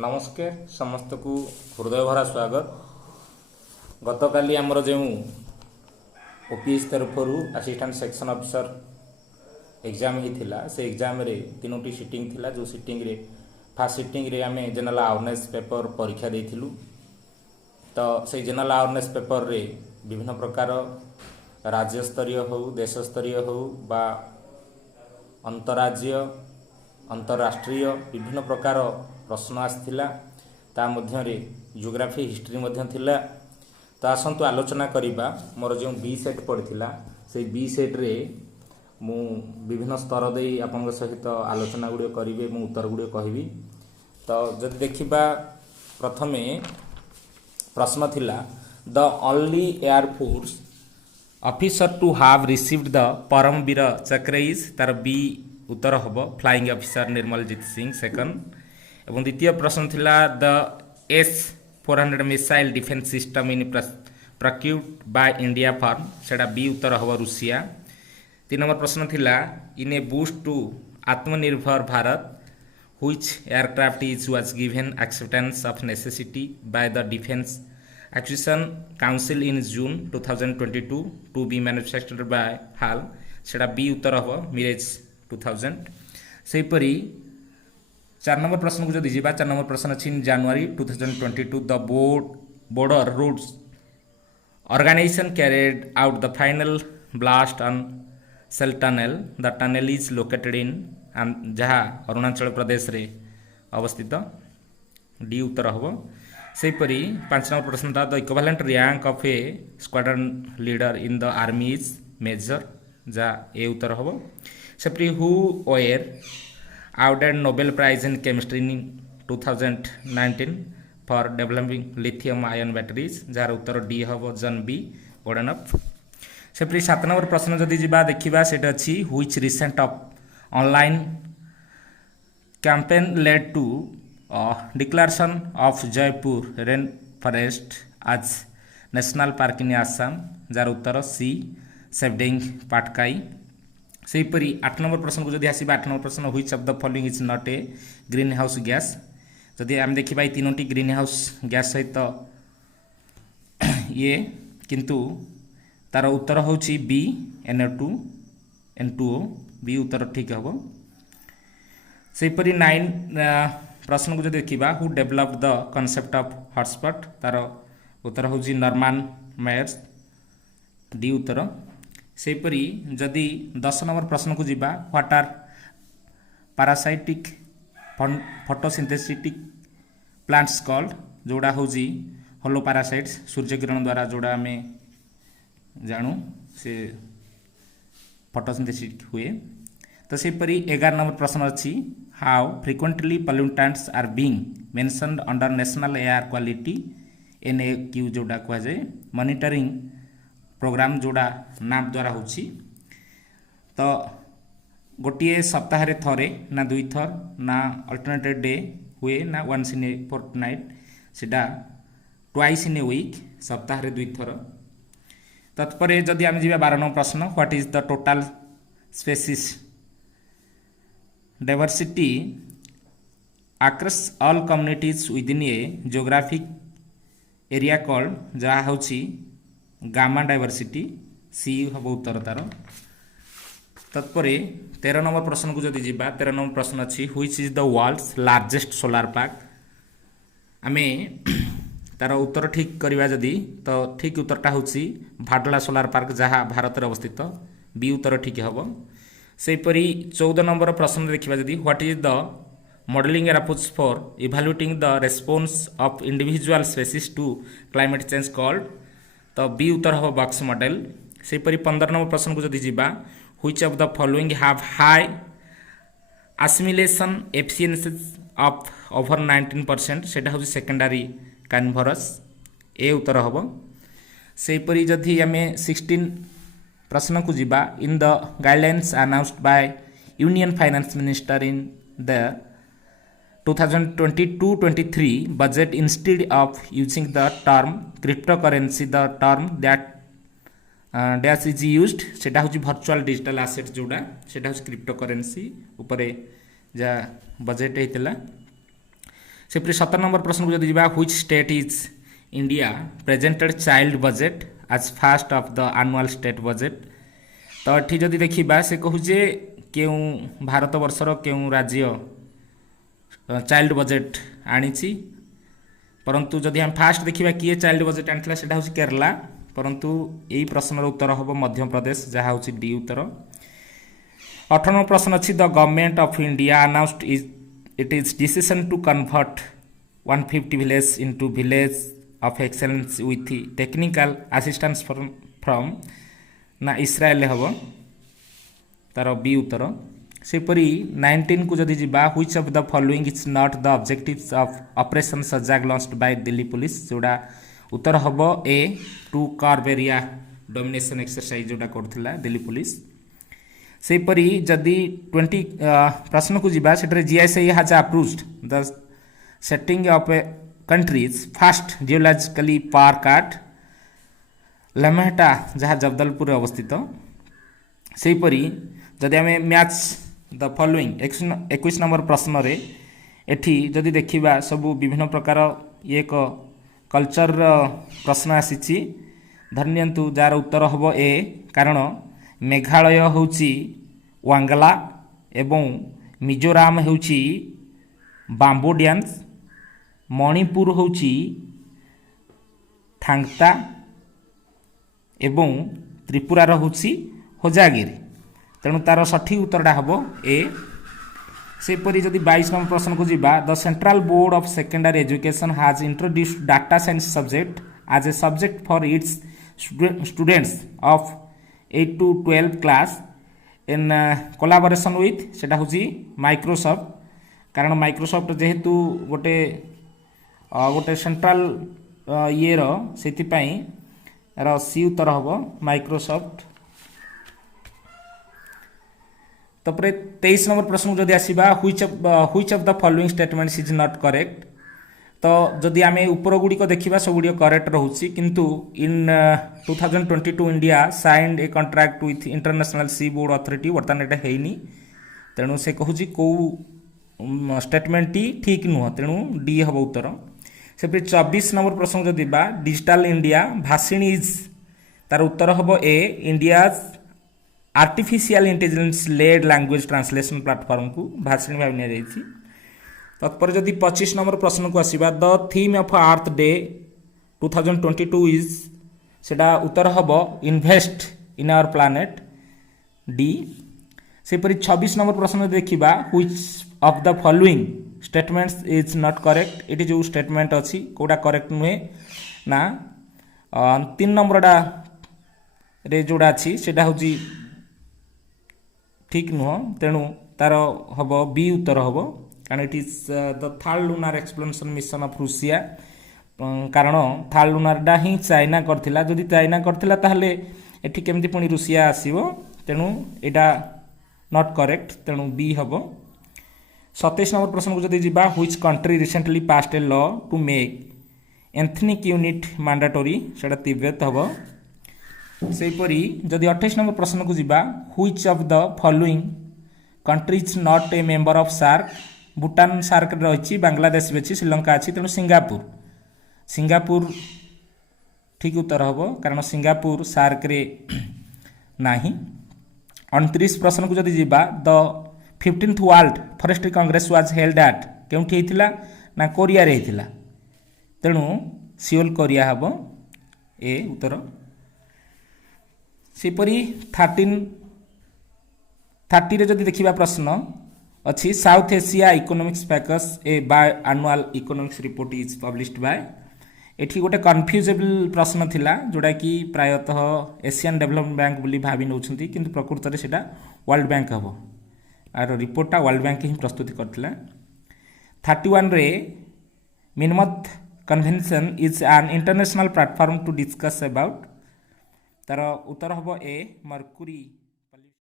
नमस्कार समस्त को हृदय भरा स्वागत। गतकाली आमर जो ओपीएस तरफ असिस्टेंट सेक्शन ऑफिसर एग्जाम होता से एग्जाम रे तीनोटी सिटिंग थिला। जो सिटिंग रे फास्ट सिटिंग रे आमे जनरल अवेयरनेस पेपर परीक्षा देथिलु। तो से जनरल अवेयरनेस पेपर रे विभिन्न प्रकार राज्य स्तरीय हो देश स्तरीय हो बा अंतरराज्य अंतरराष्ट्रीय विभिन्न प्रकार प्रश्न आसथिला। ता मध्य रे जियोग्राफी हिस्ट्री मध्य थिला। तो आसंतु आलोचना करिबा मोर जो बी सेट पड़िथिला से बी सेट रे मु विभिन्न स्तर दे आपन सहित आलोचना गुड़ियो करिवे मु उत्तर गुड़ियो कहबी। तो जदि देखिबा प्रथमे प्रश्न थिला the only air force officer to have received the Param Vir Chakra is तार बी उत्तर हम फ्लाइंग ऑफिसर निर्मलजीत सिंह सेकंड। एवं द्वितीय प्रश्न थिला the S-400 missile defence system in procured by India for सेटा बी उत्तर हम रूसिया। 3 नंबर प्रश्न थिला इन ए boost to Atmanirbhar Bharat which aircraft is was given acceptance of necessity by the defence acquisition council in June 2022 to be manufactured by HAL सेटा बी उत्तर हम मिरेज 2000। सेपरी 4 नंबर प्रश्न को जो दीजिए 4 नंबर प्रश्न अच्छी इन जनवरी 2022 the border routes organization carried out the final blast on Shell tunnel. The tunnel is located in जहाँ अरुणाचल प्रदेश रे अवस्थित डी उत्तर हम। सेपरी 5 नंबर प्रश्न था the equivalent rank of a squadron leader in the army is major जहाँ A उत्तर हम। सेपरी who were awarded Nobel Prize in Chemistry in 2019 for developing lithium ion batteries जार उत्तर डी हम जन बी गोडनफ। सेपरी 7 नंबर प्रश्न जदि जीवा देखिबा सेट अछि which recent of online campaign led to declaration of Jeypore rain forest as national park in Assam जार उत्तर सी सेवडिंग पाटकाई। सेहीपरि 8 नंबर प्रश्न को जदि आसीबा 8 नंबर प्रश्न which of the following is not a green house gas जदि आम देखिबा तीनोटी ग्रीन हाउस गैस सहित ये किंतु तार उत्तर होची बी NO2 N2O बी उत्तर ठीक हम। सेहीपरि 9 प्रश्न को जदि देखिबा who developed the concept of hotspot तार उत्तर होची नॉर्मन मेयर्स डी उत्तर। सेहीपरि जदि 10 नंबर प्रश्न को जीवा what are parasitic photosynthetic plants called जोड़ा होजी होलो पैरासाइट्स सूर्यकिरण द्वारा जोड़ा आम जानू से फोटोसिंथेसिस हुए। तो सेहीपरि 11 नंबर प्रश्न अच्छी how frequently pollutants are being mentioned under national air quality NAQ जोड़ा कह जाए मॉनिटरिंग प्रोग्राम जोड़ा नाप द्वारा होची। तो गोटे सप्ताह रे थरे ना 2 थर ना अल्टरनेटिव डे हुए ना वन्स इन ए फोर्टनाइट सेटा ट्वाइस इन ए वीक सप्ताह रे 2 थर। तत्पर जदि आम जीवा 12 नंबर प्रश्न what is the total species diversity across all communities within A geographic area called जहाँ होची गामा डाइवर्सिटी सी हम उत्तर तार। तत्पर 13 नंबर प्रश्न को जदि जीवा 13 नंबर प्रश्न अच्छी which is the world's largest solar park आमे तार उत्तर ठीक करवा जदि तो ठीक उत्तरटा होची भाडला सोलार पार्क जहाँ भारत में अवस्थित बी उत्तर ठीक हम। सेहीपरि 14 नंबर प्रश्न देखा जदि what is the modelling approach for evaluating the response of individual species to climate change called to be उत्तर हम बॉक्स मॉडल। सेहीपरि 15 नंबर प्रश्न को जदि जीवा which of the following have high assimilation efficiency of over 19% सेटा होची secondary कैनभरस ए उत्तर हम। सेहीपरि जदि आमे 16 प्रश्न को जीवा in the guidelines announced by union finance minister in the 2022-23 budget instead of using the term cryptocurrency the term that dash is used सेटा होची virtual digital asset जोड़ा सेटा होची cryptocurrency ऊपर जा बजेट हेतला। सेपरी 17 नंबर प्रश्न को जब which state is India presented child budget as part of the annual state budget. तो ये जदि देखा से कहूजे क्यों भारत वर्षर क्यों राज्य चाइल्ड बजेट आनी, परंतु जदि हम फास्ट देखा किए चाइल्ड बजेट आनी से हूँ केरला, परंतु यही प्रश्नर उत्तर हम मध्य प्रदेश जहाँ हूँ डी उत्तर। 18 प्रश्न अच्छी the government of India announced it is decision to convert 150 village into village of excellence with technical assistance from ना इस्राएल हम तार बी उत्तर। सेपरी 19 को जदि जा which of the following is not the objectives of operation Sajag launched by Delhi police, जोड़ा उत्तर हम A to curb area domination exercise जोटा करथिला दिल्ली पुलिस। सेपरी जदि 20 प्रश्न को जीवा सेटरे GSI has approved the setting of a country's first geologically park at Lamheta जहाँ जगदलपुर अवस्थित। सेपरी जदि आम मैच द फॉलोइंग 21 नंबर प्रश्न रे एठी जदि देखिबा सबू विभिन्न प्रकार ये एक कल्चर प्रश्न आसी धरनियंतु जार उत्तर हम ए, कारण मेघालय होची वांगला एवं मिजोराम होची बाम्बो डांस, मणिपुर होची थांगता एवं त्रिपुरार होची होजागिरी। तेणु तार सठिक उत्तरटा हम ए। सेपरी जदि 22 नंबर प्रश्न को जीवा the Central Board of Secondary Education has introduced data science subject as a subject for its students of 8 to 12 class in collaboration with सेटा होची माइक्रोसॉफ्ट, कारण माइक्रोसॉफ्ट जेहेतु गोटे गोटे सेंट्रल ये से सी उत्तर हम माइक्रोसॉफ्ट। तपर 23 नंबर प्रश्न को जदि आसवा which of the following statements is not correct. तो जदि आम ऊपर गुड़िक देखा सब गुड़िक करेक्ट रोचे, किंतु in 2022 India signed a contract with international sea board authority, बर्तमान यहाँ है तेणु से कहूँ कौ स्टेटमेंट टी ठीक नुह, तेणु डी हम उत्तर। से 24 नंबर प्रश्न जदि डिजिटल इंडिया भाषिणी इज तार उत्तर हम A India artificial intelligence led language translation platform को भाषिणी भाव नि। तत्पर जदि 25 नंबर प्रश्न को आसवा the theme of earth day 2022 is सेटा उत्तर हम invest in our planet D. सेपरी 26 नंबर प्रश्न देखा which of the following statements is not correct. ये जो स्टेटमेंट अच्छी कौटा करेक्ट नुहे ना 3 नंबरटा रे जोड़ा अच्छी सेटा हूँ ठीक नुह, तेणु तार हम बी उत्तर हम, कारण it is the third lunar exploration mission of Russia, कारण थर्ड लुनारटा ही चाइना करथिला, जदि चाइना करथिला ताहले एठी केमती पुणी रूसिया आसीबो, तेणु एटा नॉट करेक्ट, तेणु बी हम। 27 नंबर प्रश्न को जदि जीवा which country recently passed a law to make ethnic unit mandatory, सेटा तिब्बत हम। सेपरी जदि 28 नंबर प्रश्न को जीवा which of the following countries not a member of SAARC, Bhutan SAARC रही, बांग्लादेश भी अच्छी, श्रीलंका अच्छी, तेणु सिंगापुर ठीक उत्तर हम, कारण सिंगापुर सार्क रे नाही। 29 प्रश्न को जदि जीवा the 15th world forestry congress was held at केउठी हेतिला ना कोरिया रे हेतिला, तेणु सियोल कोरिया हम ए उत्तर। सेपरी 30 रे जदि देखिबा प्रश्न अच्छी south Asia economics package A by annual economics report is published by, एठी गोटे कन्फ्यूजेबल प्रश्न थिला जोड़ा कि प्रायतः एशियन डेवलपमेंट बैंक बोली भावी नौछंती, किंतु प्रकृत में सेटा वर्ल्ड बैंक हम, आर रिपोर्टटा वर्ल्ड बैंक ही प्रस्तुति करथिला। 31 रे Minamata convention is an international platform to discuss about, तार उत्तर हम ए मर्क्यूरी।